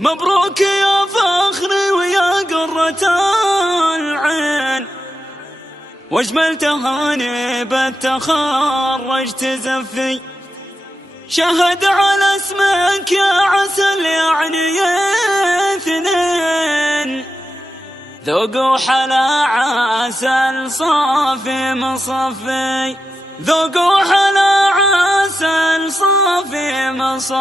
مبروك يا فخري ويا قرة العين، واجمل تهاني بالتخرج تزفي. شهد على اسمك يا عسل يعني اثنين، ذوق وحلا عسل صافي مصفي. ذوق وحلا عسل صافي مصفي.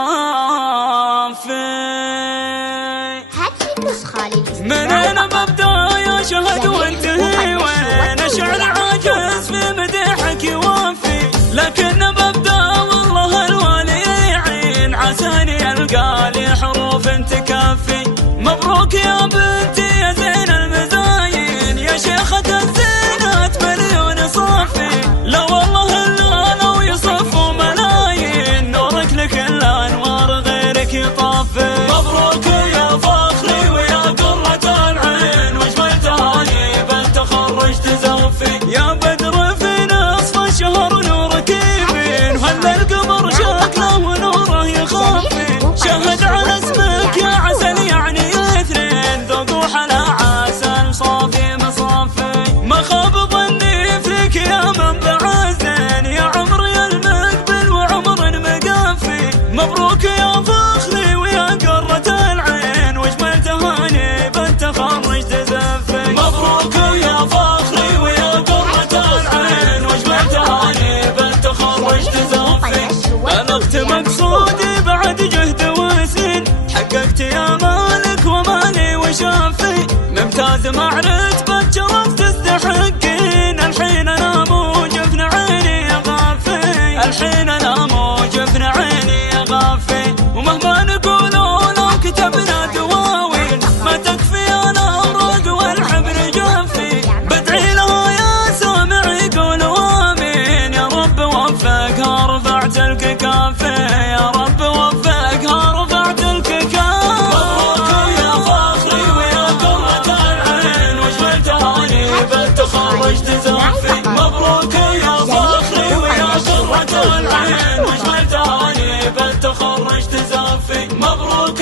من انا ببدا يا شهد وانتهي وين؟ اشعر عاجز في مدحك يوفي، لكن ببدا والله الوالي يعين عساني القى لي حروف تكفي. مبروك يا بنتي يا زين المزاين، يا شيخة الزينات مليون صافي. لا والله الا لو يصفوا ملايين، نورك لكل انوار غيرك يطفي. مبروك يا فخري ويا قرة العين، واجمل تهاني بالتخرج تزفي. يا بدر في نصف الشهر نورك يبين، وهلا القمر شكله ونوره يخفي. شهد على اسمك يا عسل يعني اثنين، ذوق وحلا عسل صافي مصفي. ما خاب ظني فيك يا منبع الزين، يا عمري المقبل وعمر مقفي. مبروك يا فخري ويا قرة العين، واجمل تهاني بالتخرج تزفي. مبروك يا فخري ويا قرة العين، واجمل تهاني بالتخرج تزفي. بلغت مقصودي بعد جهد وسنين، حققت يا مالك ومالي وشافي. ممتاز مع رتبة شرف تستحقين، الحين انا موجفن عيني غافي. الحين انا موجفن عيني غافي. ومهما نقولوا لو كتبنا دواوين، ما تكفي الاوراق والحبر جافي. بدعي لها يا سامع يقولوا امين، يا رب وفقها رفعت الككافي. يا رب وفقها رفعت الككافي. مبروك يا فخري ويا قرة العين، واجمل تهاني بالتخرج تزفي. مبروك يا فخري ويا قرة العين، واجمل تهاني بالتخرج تزفي. مبروك